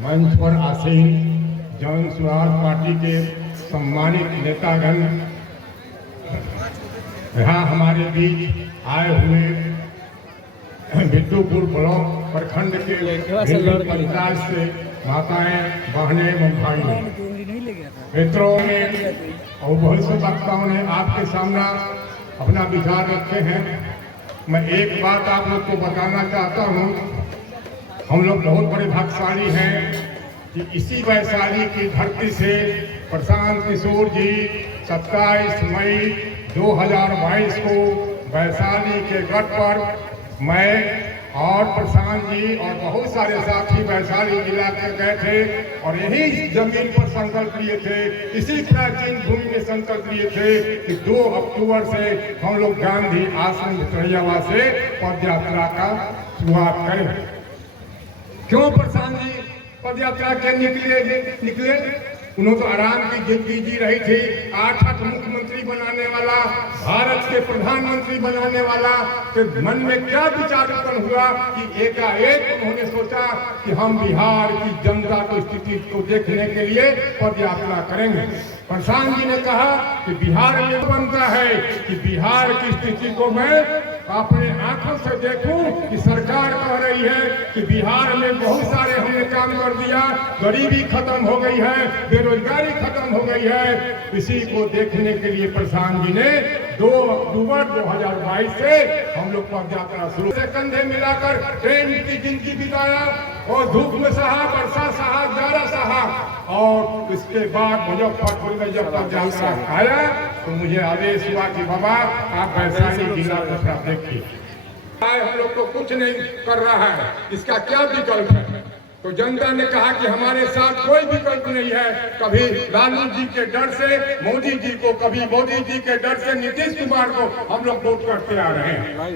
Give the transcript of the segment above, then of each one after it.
मंच पर आसीन जन सुराज पार्टी के सम्मानित नेतागण, यहाँ हमारे बीच आए हुए बिट्टूपुर ब्लॉक प्रखंड के विभिन्न पंचायत से माताएं, बहनें एवं भाइयों, मित्रों ने और बहुत से वक्ताओं ने आपके सामने अपना विचार रखे हैं। मैं एक बात आप लोग को बताना चाहता हूँ, हम लोग बहुत बड़े भाग्यशाली हैं कि इसी वैशाली की धरती से प्रशांत किशोर जी 27 मई 2022 को वैशाली के गढ़ पर मैं और प्रशांत जी और बहुत सारे साथी वैशाली जिला के गए थे और यही जमीन पर संकल्प लिए थे, इसी प्राचीन भूमि में संकल्प लिए थे कि 2 अक्टूबर से हम लोग गांधी आश्रम भितरैयावा से पद यात्रा का शुरुआत करें। क्यों प्रशांत जी पद यात्रा के निकले? उन्होंने तो आराम की जिंदगी जी रही थी। 8 मुख्यमंत्री बनाने वाला, भारत के प्रधानमंत्री बनाने वाला, तो मन में क्या विचार उत्पन्न हुआ कि एकाएक उन्होंने सोचा कि हम बिहार की जनता को स्थिति को देखने के लिए पद यात्रा करेंगे। प्रशांत जी ने कहा कि बिहार में बनता है कि बिहार की स्थिति को मैं अपने आंखों से देखूं कि सरकार कह रही है कि बिहार में बहुत सारे हमने काम कर दिया, गरीबी खत्म हो गई है, बेरोजगारी खत्म हो गई है। इसी को देखने के लिए प्रशांत जी ने 2 अक्टूबर 2022 से हम लोग पद यात्रा शुरू से कंधे मिलाकर ट्रेन की जिंदगी बिताया और धूप में सहा, वर्षा सहा, जाड़ा सहा और इसके बाद मुजफ्फरपुर में जब पद यात्रा आया तो मुझे आदेश हुआ कि बाबा आप वैशाली जिला को देखिए, हम लोग को कुछ नहीं कर रहा है, इसका क्या विकल्प है? तो जनता ने कहा कि हमारे साथ कोई विकल्प नहीं है। कभी लालू जी के डर से मोदी जी को, कभी मोदी जी के डर से नीतीश कुमार को हम लोग वोट करते आ रहे हैं।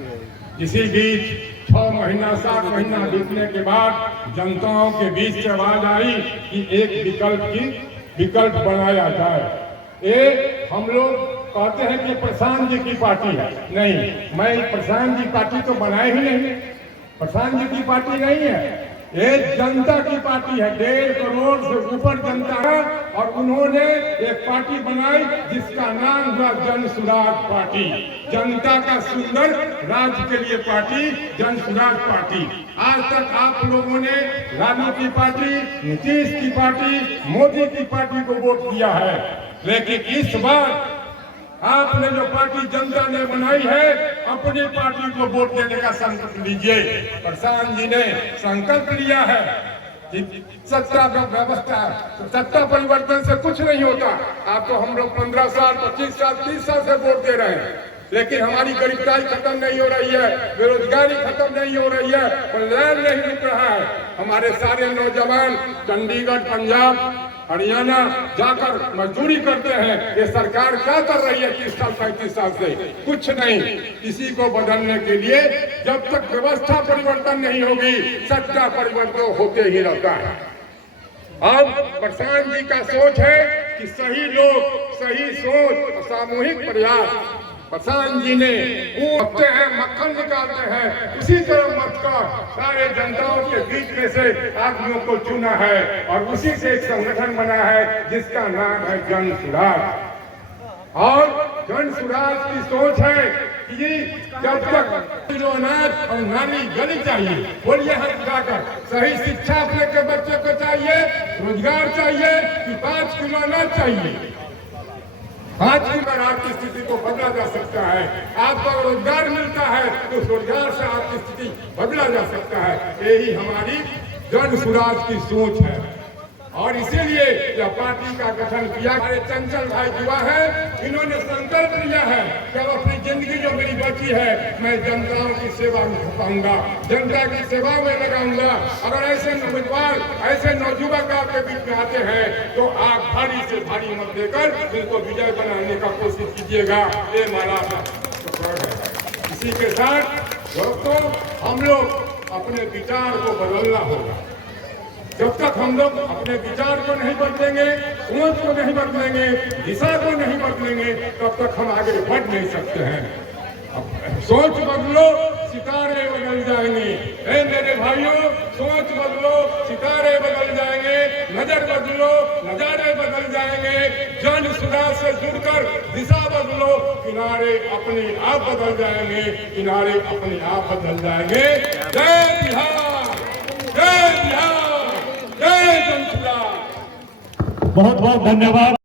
इसी बीच 6 महीना 7 महीना बीतने के बाद जनताओं के बीच से आवाज आई कि एक विकल्प बनाया जाए। हम लोग कहते हैं कि प्रशांत जी की पार्टी है। नहीं, मैं प्रशांत जी पार्टी तो बनाए ही नहीं, प्रशांत जी की पार्टी नहीं है, ये जनता की पार्टी है। 1.5 करोड़ से ऊपर जनता है और उन्होंने एक पार्टी बनाई जिसका नाम हुआ जन सुराज पार्टी, जनता का सुंदर राज्य के लिए पार्टी, जन सुराज पार्टी। आज तक आप लोगों ने लालू की पार्टी, नीतीश की पार्टी, मोदी की पार्टी को वोट दिया है, लेकिन इस बार आपने जो पार्टी जनता ने बनाई है, अपनी पार्टी को वोट देने का संकल्प लीजिए। प्रशांत जी ने संकल्प लिया है कि सत्ता का व्यवस्था, सत्ता परिवर्तन से कुछ नहीं होता। आप तो हम लोग 15 साल, 25 साल, 30 साल से वोट दे रहे हैं, लेकिन हमारी गरीबी खत्म नहीं हो रही है, बेरोजगारी खत्म नहीं हो रही है, कल्याण नहीं रुक रहा है। हमारे सारे नौजवान चंडीगढ़, पंजाब, हरियाणा जाकर मजदूरी करते हैं। ये सरकार क्या कर रही है 30 साल 35 साल से? कुछ नहीं। इसी को बदलने के लिए जब तक व्यवस्था परिवर्तन नहीं होगी, सत्ता परिवर्तन होते ही रहता है। अब प्रशांत जी का सोच है कि सही लोग, सही सोच, सामूहिक प्रयास। प्रशांत जी ने वो हैं, मक्खन निकालते हैं, उसी तरह मत कर सारे जनताओं के बीच में से आदमियों को चुना है और उसी से एक संगठन बना है जिसका नाम है जन सुराज। और जन सुराज की सोच है कि जब तक जो अनाज और नाली गली चाहिए, बोलिए हाथ जाकर, सही शिक्षा अपने के बच्चे को चाहिए, रोजगार चाहिए कि 5 किलो अनाज चाहिए। 5 किलो आपकी स्थिति को बदला जा सकता है। आपको रोजगार मिलता है तो रोजगार से आपकी स्थिति बदला जा सकता है। यही हमारी जन सुराज की सोच है और इसीलिए यह पार्टी का गठन किया। हमारे चंचल भाई युवा है, इन्होंने संकल्प लिया है कि अब अपनी जिंदगी जो मेरी बची है मैं जनताओं की सेवा में खपाऊंगा, जनता की सेवा में लगाऊंगा। अगर ऐसे उम्मीदवार, ऐसे नौजुवक आपके बीच में आते हैं तो आप भारी से भारी मत देकर इनको विजय बनाने का कोशिश कीजिएगा। ये हमारा है। इसी के साथ दोस्तों, हम लोग अपने विचार को बदलना होगा। जब तक हम लोग अपने विचार को नहीं बदलेंगे, सोच को नहीं बदलेंगे, दिशा को नहीं बदलेंगे, तब तक हम आगे बढ़ नहीं सकते हैं। सोच बदलो, सितारे बदल जाएंगे। मेरे भाइयों, सोच बदलो, सितारे बदल जाएंगे। नजर बदलो, नजारे बदल जाएंगे। जन सुधा से जुड़कर दिशा बदलो, किनारे अपने आप बदल जाएंगे, किनारे अपने आप बदल जाएंगे। जय बिहार, जय बिहार, जय जनसुधा। बहुत बहुत धन्यवाद।